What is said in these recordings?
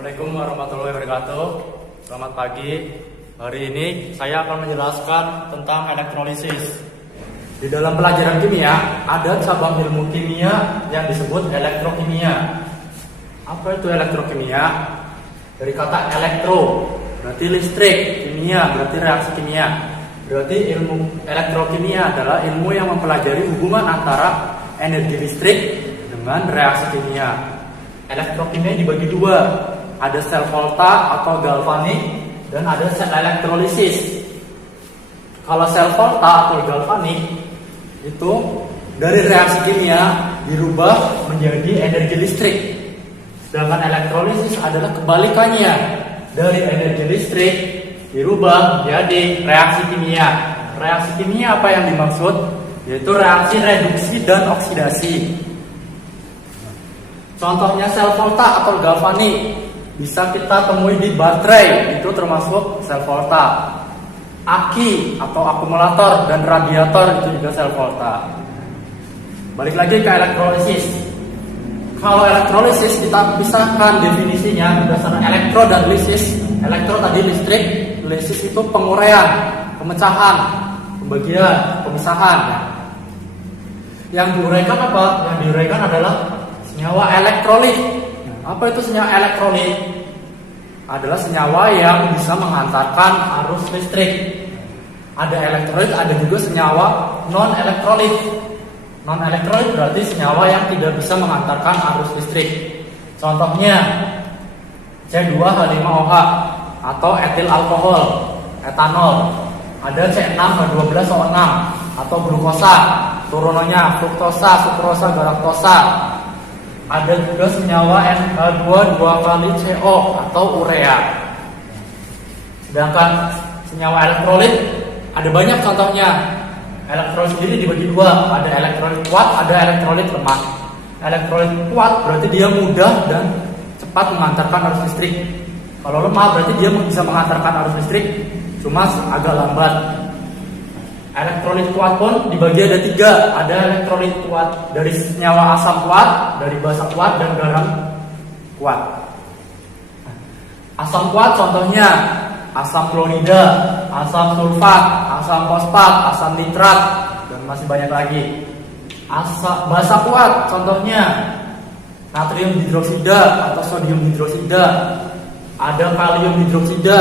Assalamualaikum warahmatullahi wabarakatuh. Selamat pagi. Hari ini saya akan menjelaskan tentang elektrolisis. Di dalam pelajaran kimia ada cabang ilmu kimia yang disebut elektrokimia. Apa itu elektrokimia? Dari kata elektro berarti listrik, kimia berarti reaksi kimia. Berarti ilmu elektrokimia adalah ilmu yang mempelajari hubungan antara energi listrik dengan reaksi kimia. Elektrokimia dibagi dua, ada sel volta atau galvanik dan ada sel elektrolisis. Kalau sel volta atau galvanik itu dari reaksi kimia dirubah menjadi energi listrik. Sedangkan elektrolisis adalah kebalikannya, dari energi listrik dirubah menjadi reaksi kimia. Reaksi kimia apa yang dimaksud? Yaitu reaksi reduksi dan oksidasi. Contohnya sel volta atau galvanik bisa kita temui di baterai, itu termasuk sel volta. Aki atau akumulator dan radiator itu juga sel volta. Balik lagi ke elektrolisis. Kalau elektrolisis kita pisahkan definisinya berdasarkan elektro dan lisis. Elektro tadi listrik, lisis itu penguraian, pemecahan, pembagian, pemisahan. Yang diuraikan apa? Yang diuraikan adalah senyawa elektrolit. Apa itu senyawa elektrolit? Adalah senyawa yang bisa mengantarkan arus listrik. Ada elektrolit, ada juga senyawa non-elektrolit. Non-elektrolit berarti senyawa yang tidak bisa mengantarkan arus listrik. Contohnya C2H5OH atau etil alkohol, etanol. Ada C6H12O6 atau glukosa, turunannya fruktosa, sukrosa, galaktosa. Ada juga senyawa NH2 2 kali CO atau urea. Sedangkan senyawa elektrolit ada banyak contohnya. Elektrolit sendiri dibagi dua, ada elektrolit kuat, ada elektrolit lemah. Elektrolit kuat berarti dia mudah dan cepat mengantarkan arus listrik. Kalau lemah berarti dia bisa mengantarkan arus listrik, cuma agak lambat. Elektrolit kuat pun dibagi ada tiga. Ada elektrolit kuat dari senyawa asam kuat, dari basa kuat, dan garam kuat. Asam kuat contohnya asam klorida, asam sulfat, asam fosfat, asam nitrat, dan masih banyak lagi. Basa kuat contohnya natrium hidroksida atau sodium hidroksida, ada kalium hidroksida,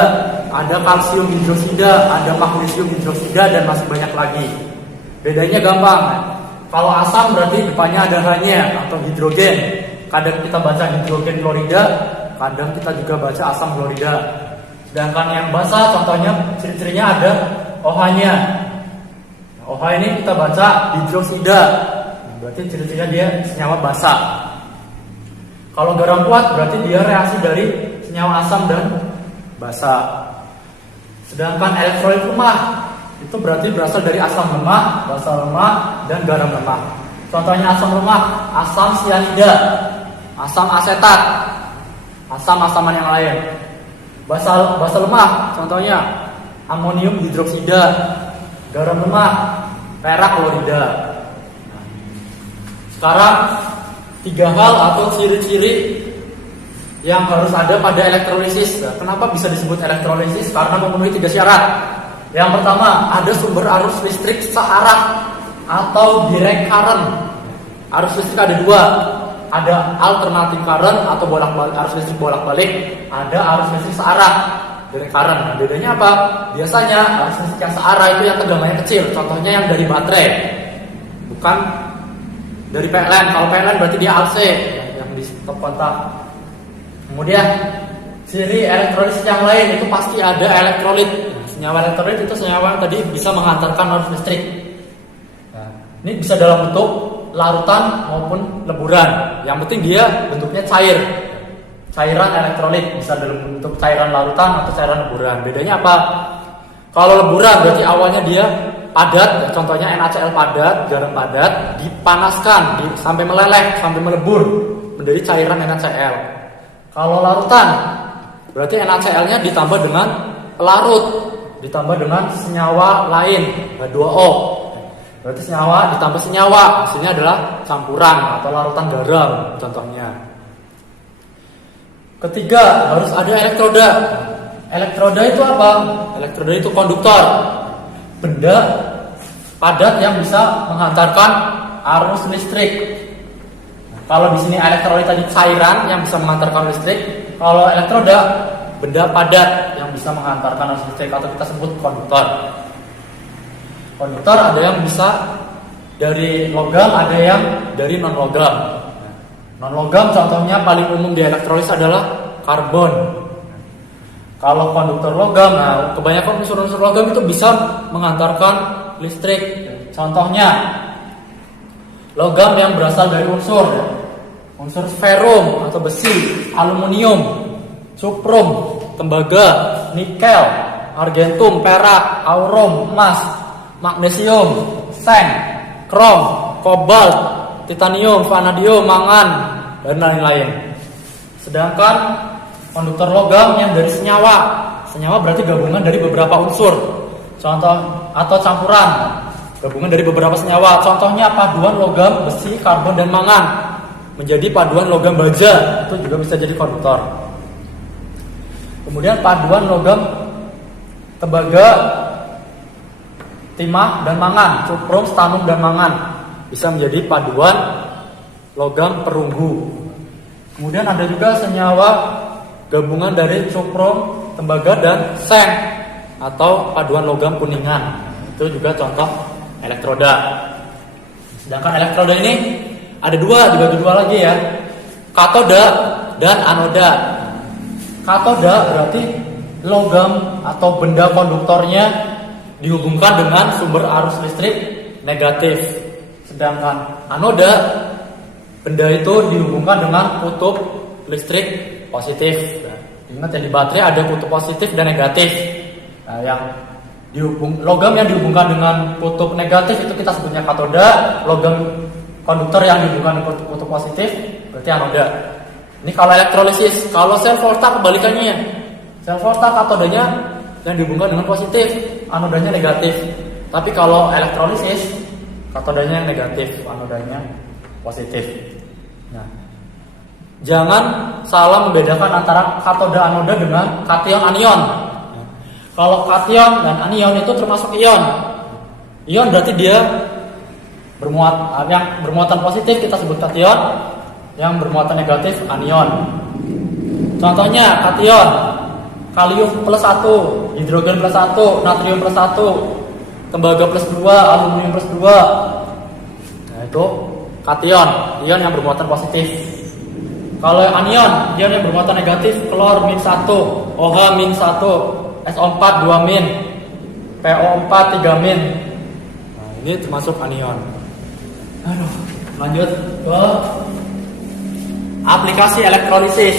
ada kalsium hidroksida, ada magnesium hidroksida, dan masih banyak lagi. Bedanya gampang. Kalau asam berarti depannya ada H-nya atau hidrogen. Kadang kita baca hidrogen klorida, kadang kita juga baca asam klorida. Sedangkan yang basa contohnya ciri-cirinya ada OH-nya. OH ini kita baca hidroksida. Berarti ciri-cirinya dia senyawa basa. Kalau garam kuat berarti dia reaksi dari senyawa asam dan basa. Sedangkan elektrolit lemah itu berarti berasal dari asam lemah, basa lemah, dan garam lemah. Contohnya asam lemah, asam sianida, asam asetat, asam-asaman yang lain. Basa lemah contohnya amonium hidroksida, garam lemah, perak klorida. Sekarang tiga hal atau ciri-ciri yang harus ada pada elektrolisis. Kenapa bisa disebut elektrolisis? Karena memenuhi tiga syarat. Yang pertama, ada sumber arus listrik searah atau direct current. Arus listrik ada dua, ada alternating current atau bolak-balik, arus listrik bolak-balik, ada arus listrik searah, direct current. Nah, bedanya apa? Biasanya arus listrik yang searah itu yang tegangannya kecil. Contohnya yang dari baterai, bukan dari PLN. Kalau PLN berarti dia AC yang di stop kontak. Kemudian ciri elektrolisis yang lain itu pasti ada elektrolit. Senyawa elektrolit itu senyawa yang tadi bisa mengantarkan arus listrik. Nah, ini bisa dalam bentuk larutan maupun leburan. Yang penting dia bentuknya cair. Cairan elektrolit bisa dalam bentuk cairan larutan atau cairan leburan. Bedanya apa? Kalau leburan berarti awalnya dia padat, contohnya NaCl padat, garam padat, dipanaskan sampai meleleh, sampai melebur menjadi cairan NaCl. Kalau larutan berarti NaCl-nya ditambah dengan pelarut, ditambah dengan senyawa lain H2O. Berarti senyawa ditambah senyawa, hasilnya adalah campuran atau larutan garam contohnya. Ketiga, harus ada elektroda. Elektroda itu apa? Elektroda itu konduktor, benda padat yang bisa menghantarkan arus listrik. Kalau di sini elektrolit tadi cairan yang bisa menghantarkan listrik, kalau elektroda benda padat yang bisa menghantarkan arus listrik atau kita sebut konduktor. Konduktor ada yang bisa dari logam, ada yang dari non logam. Non logam contohnya paling umum di elektrolis adalah karbon. Kalau konduktor logam, nah kebanyakan unsur-unsur logam itu bisa menghantarkan listrik. Contohnya logam yang berasal dari unsur ferum atau besi, aluminium, cuprum, tembaga, nikel, argentum, perak, aurum, emas, magnesium, seng, krom, kobalt, titanium, vanadium, mangan, dan lain-lain. Sedangkan konduktor logam yang dari senyawa berarti gabungan dari beberapa unsur, contoh atau campuran, gabungan dari beberapa senyawa. Contohnya paduan logam, besi, karbon, dan mangan menjadi paduan logam baja, itu juga bisa jadi konduktor. Kemudian paduan logam tembaga, timah, dan mangan, cuprum, stanum, dan mangan bisa menjadi paduan logam perunggu. Kemudian ada juga senyawa gabungan dari cuprum, tembaga, dan seng atau paduan logam kuningan. Itu juga contoh elektroda. Sedangkan elektroda ini ada dibagi dua lagi ya, katoda dan anoda. Katoda berarti logam atau benda konduktornya dihubungkan dengan sumber arus listrik negatif. Sedangkan anoda, benda itu dihubungkan dengan kutub listrik positif. Nah, ingat ya, di baterai ada kutub positif dan negatif. Nah, logam yang dihubungkan dengan kutub negatif itu kita sebutnya katoda. Logam konduktor yang dihubungkan dengan kutub positif berarti anoda. Ini kalau elektrolisis. Kalau sel volta kebalikannya. Sel volta katodanya yang dihubungkan dengan positif, anodanya negatif. Tapi kalau elektrolisis, katodanya yang negatif, anodanya positif. Nah, jangan salah membedakan antara katoda anoda dengan kation anion. Kalau kation dan anion itu termasuk ion. Ion berarti dia yang bermuatan positif kita sebut kation, yang bermuatan negatif anion. Contohnya kation, kalium plus 1, hidrogen plus 1, natrium plus 1, tembaga plus 2, aluminium plus 2. Nah, itu kation, ion yang bermuatan positif. Kalau anion, ion yang bermuatan negatif, klor min 1, OH min 1, SO4 2 min, PO4 3 min. Nah, ini termasuk anion. Lanjut ke aplikasi elektrolisis.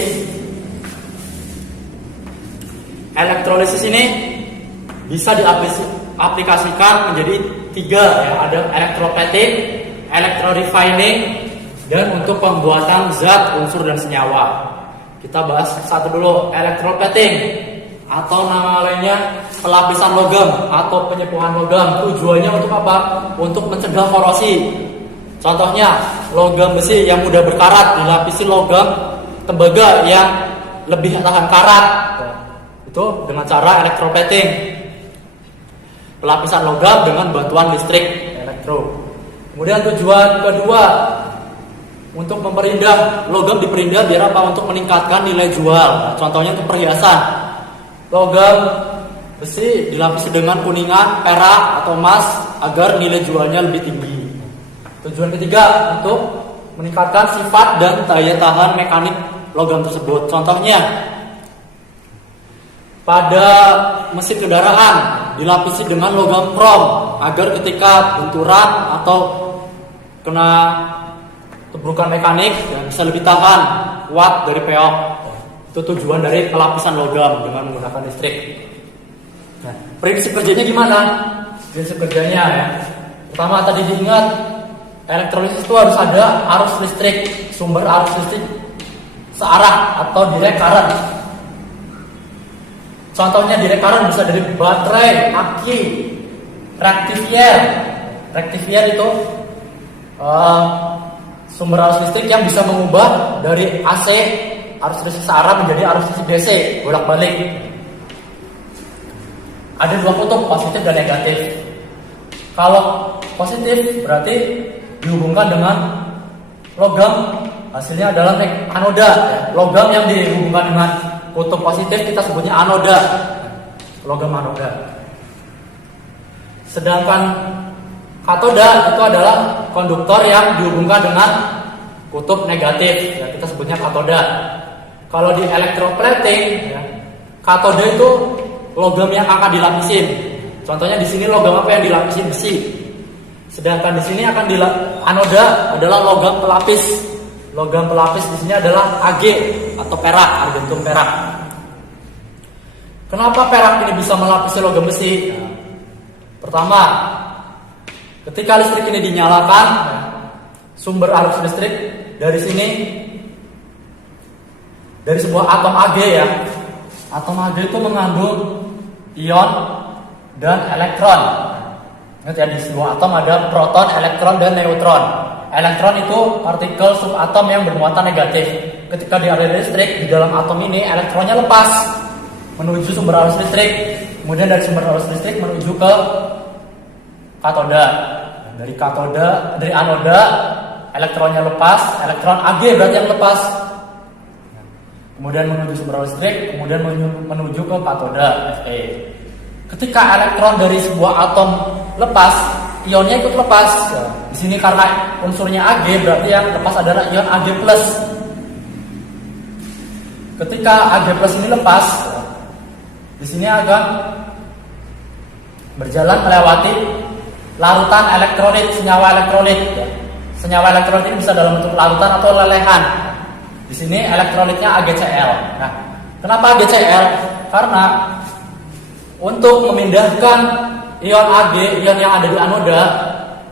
Elektrolisis ini bisa diaplikasikan menjadi 3 ya, ada electroplating, electrorefining, dan untuk pembuatan zat, unsur, dan senyawa. Kita bahas satu dulu, electroplating atau nama lainnya pelapisan logam atau penyepuhan logam. Tujuannya untuk apa? Untuk mencegah korosi. Contohnya logam besi yang mudah berkarat dilapisi logam tembaga yang lebih tahan karat. Itu dengan cara electroplating. Pelapisan logam dengan bantuan listrik elektro. Kemudian tujuan kedua, untuk memperindah, logam diperindah biar apa? Untuk meningkatkan nilai jual. Contohnya untuk perhiasan. Logam besi dilapisi dengan kuningan, perak, atau emas agar nilai jualnya lebih tinggi. Tujuan ketiga, untuk meningkatkan sifat dan daya tahan mekanik logam tersebut. Contohnya pada mesin kendaraan dilapisi dengan logam krom agar ketika benturan atau kena tubrukan mekanik ya, bisa lebih tahan, kuat dari peok. Itu tujuan dari pelapisan logam dengan menggunakan listrik. Nah, prinsip kerjanya gimana? Prinsip kerjanya ya, pertama tadi diingat, elektrolisis itu harus ada arus listrik, sumber arus listrik searah atau direct current. Contohnya direct current bisa dari baterai, aki, rectifier. Rectifier itu sumber arus listrik yang bisa mengubah dari AC arus listrik searah menjadi arus listrik DC, bolak-balik. Ada dua kutub, positif dan negatif. Kalau positif berarti dihubungkan dengan logam, hasilnya adalah anoda. Logam yang dihubungkan dengan kutub positif kita sebutnya anoda, logam anoda. Sedangkan katoda itu adalah konduktor yang dihubungkan dengan kutub negatif, ya, kita sebutnya katoda. Kalau di electroplating, ya, katoda itu logam yang akan dilapisin. Contohnya di sini logam apa yang dilapisin? Besi. Sedangkan di sini akan anoda adalah logam pelapis. Logam pelapis di sini adalah Ag atau perak, argentum perak. Kenapa perak ini bisa melapisi logam besi? Nah, pertama, ketika listrik ini dinyalakan, sumber arus listrik dari sini, dari sebuah atom Ag ya. Atom Ag itu mengandung ion dan elektron. Ingat ya, di sebuah atom ada proton, elektron, dan neutron. Elektron itu partikel subatom yang bermuatan negatif. Ketika dialiri listrik di dalam atom ini, elektronnya lepas menuju sumber arus listrik. Kemudian dari sumber arus listrik menuju ke katoda. Dari anoda, elektronnya lepas, elektron Ag berarti yang lepas. Kemudian menuju sumber arus listrik, kemudian menuju ke katoda Fe. Ketika elektron dari sebuah atom lepas, ionnya ikut lepas. Di sini karena unsurnya Ag, berarti yang lepas adalah ion Ag+. Ketika Ag+ ini lepas, di sini akan berjalan melewati larutan elektrolit, senyawa elektrolit. Senyawa elektrolit ini bisa dalam bentuk larutan atau lelehan. Di sini elektrolitnya AgCl. Nah, kenapa AgCl? Karena untuk memindahkan ion Ag, ion yang ada di anoda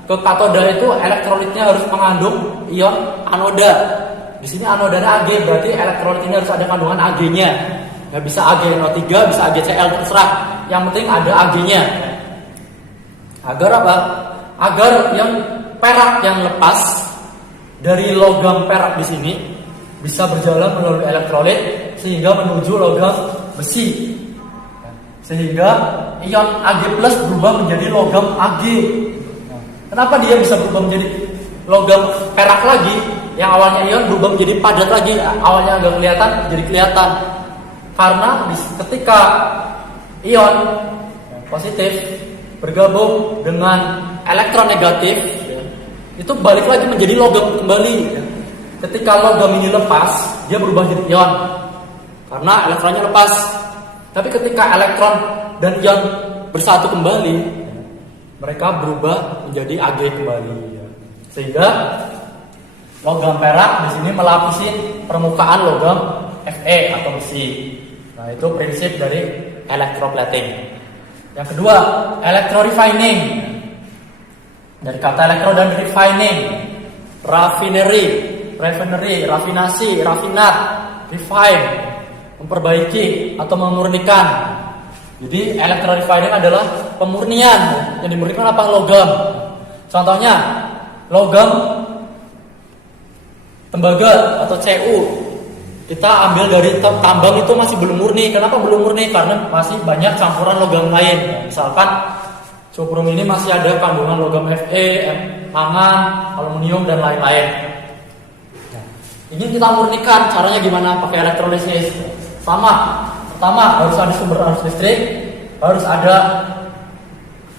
ke katoda itu elektrolitnya harus mengandung ion anoda. Di sini anodanya Ag, berarti elektrolit ini harus ada kandungan Ag-nya. Nggak bisa AgNO3, bisa AgCl, terserah. Yang penting ada Ag-nya. Agar apa? Agar yang perak yang lepas dari logam perak di sini bisa berjalan melalui elektrolit sehingga menuju logam besi. Sehingga ion Ag+ berubah menjadi logam Ag. Kenapa dia bisa berubah menjadi logam perak lagi? Yang awalnya ion berubah menjadi padat lagi. Awalnya agak kelihatan, jadi kelihatan. Karena ketika ion positif bergabung dengan elektron negatif, itu balik lagi menjadi logam kembali. Ketika logam ini lepas, dia berubah jadi ion karena elektronnya lepas. Tapi ketika elektron dan ion bersatu kembali, mereka berubah menjadi Ag kembali. Sehingga logam perak di sini melapisi permukaan logam Fe atau besi. Nah, itu prinsip dari electroplating. Yang kedua, electrorefining. Dari kata elektro dan refining, rafinasi, rafinat, refine, memperbaiki atau memurnikan. Jadi electrorefining adalah pemurnian. Yang dimurnikan apa? Logam. Contohnya logam tembaga atau Cu. Kita ambil dari tambang itu masih belum murni. Kenapa belum murni? Karena masih banyak campuran logam lain. Misalkan cuprum ini masih ada kandungan logam Fe, mangan, aluminium, dan lain-lain. Ini kita murnikan. Caranya gimana? Pakai elektrolisis. Sama. Pertama, harus ada sumber arus listrik, harus ada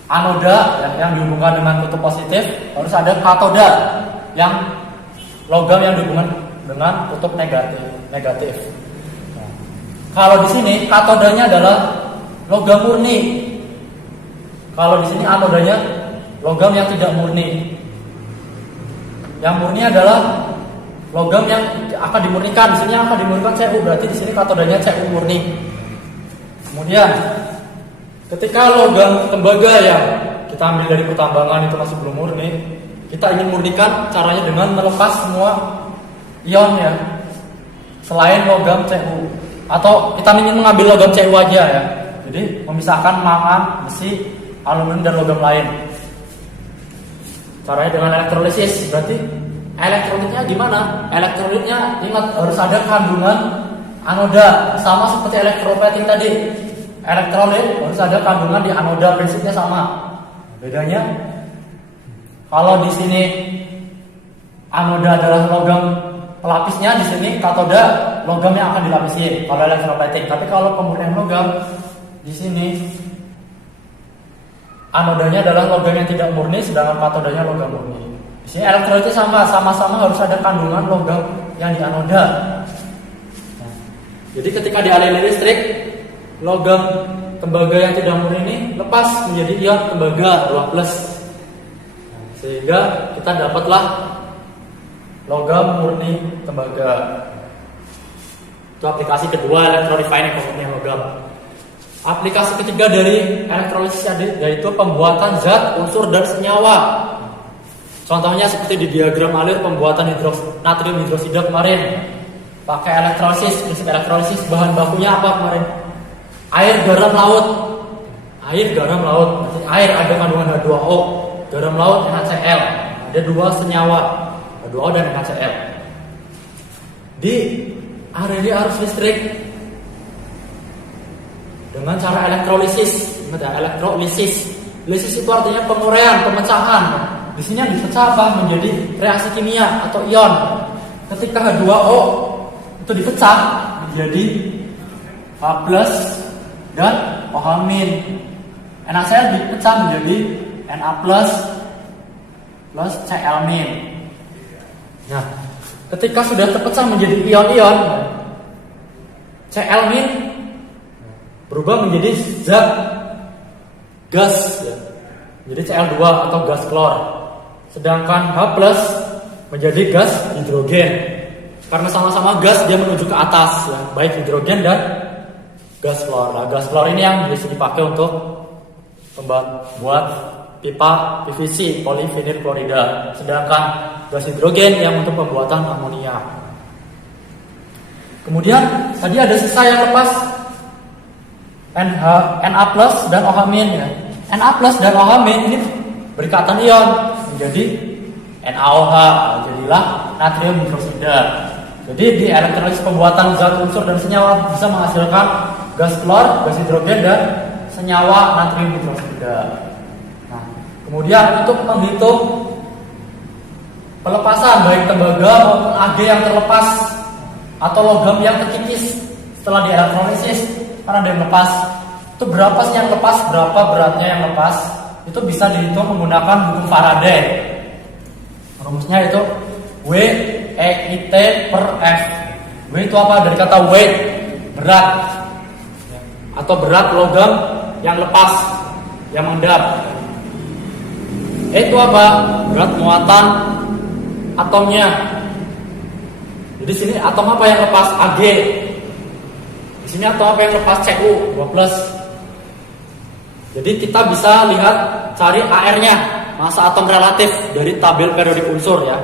anoda yang dihubungkan dengan kutub positif, harus ada katoda yang logam yang dihubungkan dengan kutub negatif. Kalau di sini katodanya adalah logam murni. Kalau di sini anodanya logam yang tidak murni. Yang murni adalah logam yang akan dimurnikan. Di sini akan dimurnikan Cu, berarti di sini katodanya Cu murni. Kemudian ketika logam tembaga yang kita ambil dari pertambangan itu masih belum murni, kita ingin murnikan, caranya dengan melepas semua ion ya, selain logam Cu. Atau kita ingin mengambil logam Cu aja ya. Jadi memisahkan mangan, besi, aluminium, dan logam lain. Caranya dengan elektrolisis, berarti elektrolitnya gimana? Elektrolitnya ingat harus ada kandungan anoda, sama seperti elektroplating tadi. Elektrolit harus ada kandungan di anoda, prinsipnya sama. Bedanya kalau di sini anoda adalah logam pelapisnya, di sini katoda logam yang akan dilapisi kalau elektroplating. Tapi kalau pemurnian logam, di sini anodanya adalah logam yang tidak murni, sedangkan katodanya logam murni. Di sini elektrolitnya sama-sama harus ada kandungan logam yang di anoda. Nah, jadi ketika dialiri listrik, logam tembaga yang tidak murni ini lepas menjadi ion tembaga 2+. Nah, sehingga kita dapatlah logam murni tembaga. Itu aplikasi kedua, electrorefining pemurnian logam. Aplikasi ketiga dari elektrolisis yaitu pembuatan zat, unsur, dan senyawa. Contohnya seperti di diagram alir pembuatan natrium hidrosida kemarin. Pakai elektrolisis, prinsip elektrolisis bahan bakunya apa kemarin? Air, garam, laut. Air, garam, laut. Air ada kandungan H2O, garam laut NaCl. Ada dua senyawa, H2O dan NaCl. Di aliri arus listrik dengan cara elektrolisis. Elektrolisis. Lisis itu artinya penguraian, pemecahan. Di sini yang dipecah apa? Menjadi reaksi kimia atau ion. Ketika H2O itu dipecah menjadi H+ dan OH-. NaCl dipecah menjadi Na+ plus Cl-. Nah, ketika sudah terpecah menjadi ion-ion, Cl- berubah menjadi zat gas, jadi Cl2 atau gas klor. Sedangkan H+ menjadi gas hidrogen. Karena sama-sama gas, dia menuju ke atas, ya, baik hidrogen dan gas klor. Nah, gas klor ini yang bisa dipakai untuk membuat pipa PVC, polyvinyl klorida. Sedangkan gas hidrogen yang untuk pembuatan amonia. Kemudian tadi ada sisa yang lepas, Na+ dan OH-. Ya. Na+ dan OH- ini berikatan ion menjadi NaOH, jadilah natrium hidrosida. Jadi di elektrolisis pembuatan zat, unsur, dan senyawa bisa menghasilkan gas klor, gas hidrogen, dan senyawa natrium hidrosida. Nah, kemudian untuk menghitung pelepasan baik tembaga maupun Ag yang terlepas atau logam yang terkikis setelah di elektrolisis, karena ada yang lepas, itu berapa sih yang lepas, berapa beratnya yang lepas, itu bisa dihitung menggunakan hukum Faraday. Rumusnya itu W/E/T per F. W itu apa? Dari kata weight, berat, atau berat logam yang lepas, yang mengendap. E itu apa? Berat muatan atomnya. Jadi sini atom apa yang lepas? Ag. Di sini atom apa yang lepas? Cu, 2+. Jadi kita bisa lihat, cari AR-nya, masa atom relatif dari tabel periodik unsur, ya.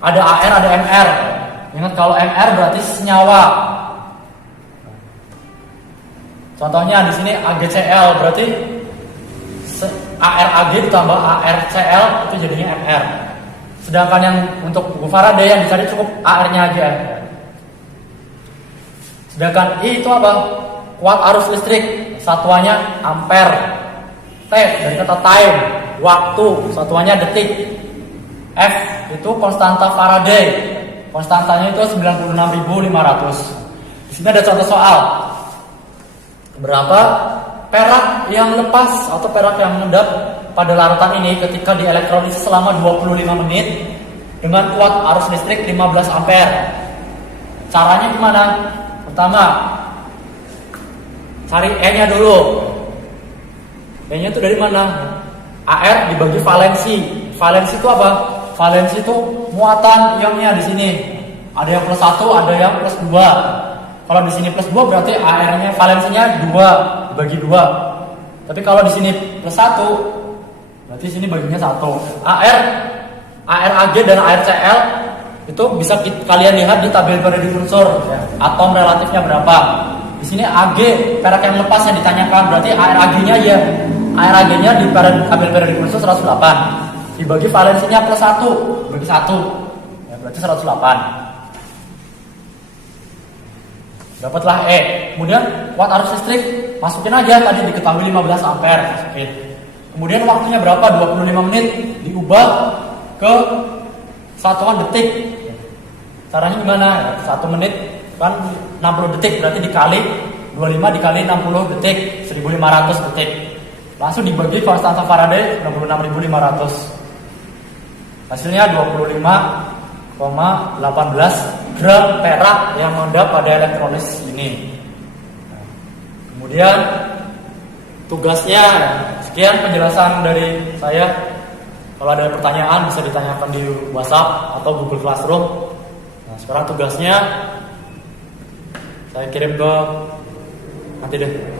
Ada AR, ada MR. Ingat kalau MR berarti senyawa. Contohnya di sini AgCl, berarti ArAg ditambah ArCl itu jadinya MR. Sedangkan yang untuk buku Faraday yang dicari cukup AR-nya aja. Sedangkan I itu apa? Kuat arus listrik, satuannya ampere. T dari kata time, waktu, satuannya detik. F itu konstanta Faraday, konstantanya itu 96.500. Di sini ada contoh soal. Berapa perak yang lepas atau perak yang mengendap pada larutan ini ketika dielektrolisis selama 25 menit dengan kuat arus listrik 15 ampere. Caranya gimana? Pertama, cari E-nya dulu. E-nya itu dari mana? AR dibagi valensi. Valensi itu apa? Valensi itu muatan ionnya di sini. Ada yang +1, ada yang +2. Kalau di sini +2 berarti AR-nya valensinya 2 dibagi 2. Tapi kalau di sini +1 berarti sini baginya 1. ArAg dan ArCl itu bisa kalian lihat di tabel periodik unsur, ya. Atom relatifnya berapa. Di sini Ag perak yang lepas yang ditanyakan, berarti ArAg-nya ya. ArAg-nya di tabel periodik unsur 108. Dibagi valensinya +1 bagi 1. berarti 108. Dapatlah E. Kemudian watt arus listrik masukin aja, tadi diketahui 15 ampere, masukin. Kemudian waktunya berapa? 25 menit, diubah ke satuan detik. Caranya gimana? 1 menit kan 60 detik, berarti dikali 25 dikali 60 detik, 1500 detik. Langsung dibagi konstanta Faraday 66.500. Hasilnya 25,18 gram perak yang mengendap pada elektrolisis ini. Kemudian tugasnya, sekian penjelasan dari saya. Kalau ada pertanyaan bisa ditanyakan di WhatsApp atau Google Classroom. Nah, sekarang tugasnya saya kirim ke nanti deh.